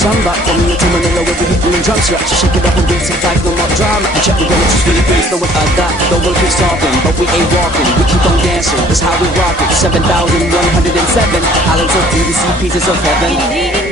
samba. From here to Manila, we'll be hitting the drum scratch. Shake it up and get some vibes, no more drama. And check the words, just really please know what I got. The world keeps talking, but we ain't walking. We keep on dancing, that's how we rock it. 7,107 islands of beauty, see pieces of heaven.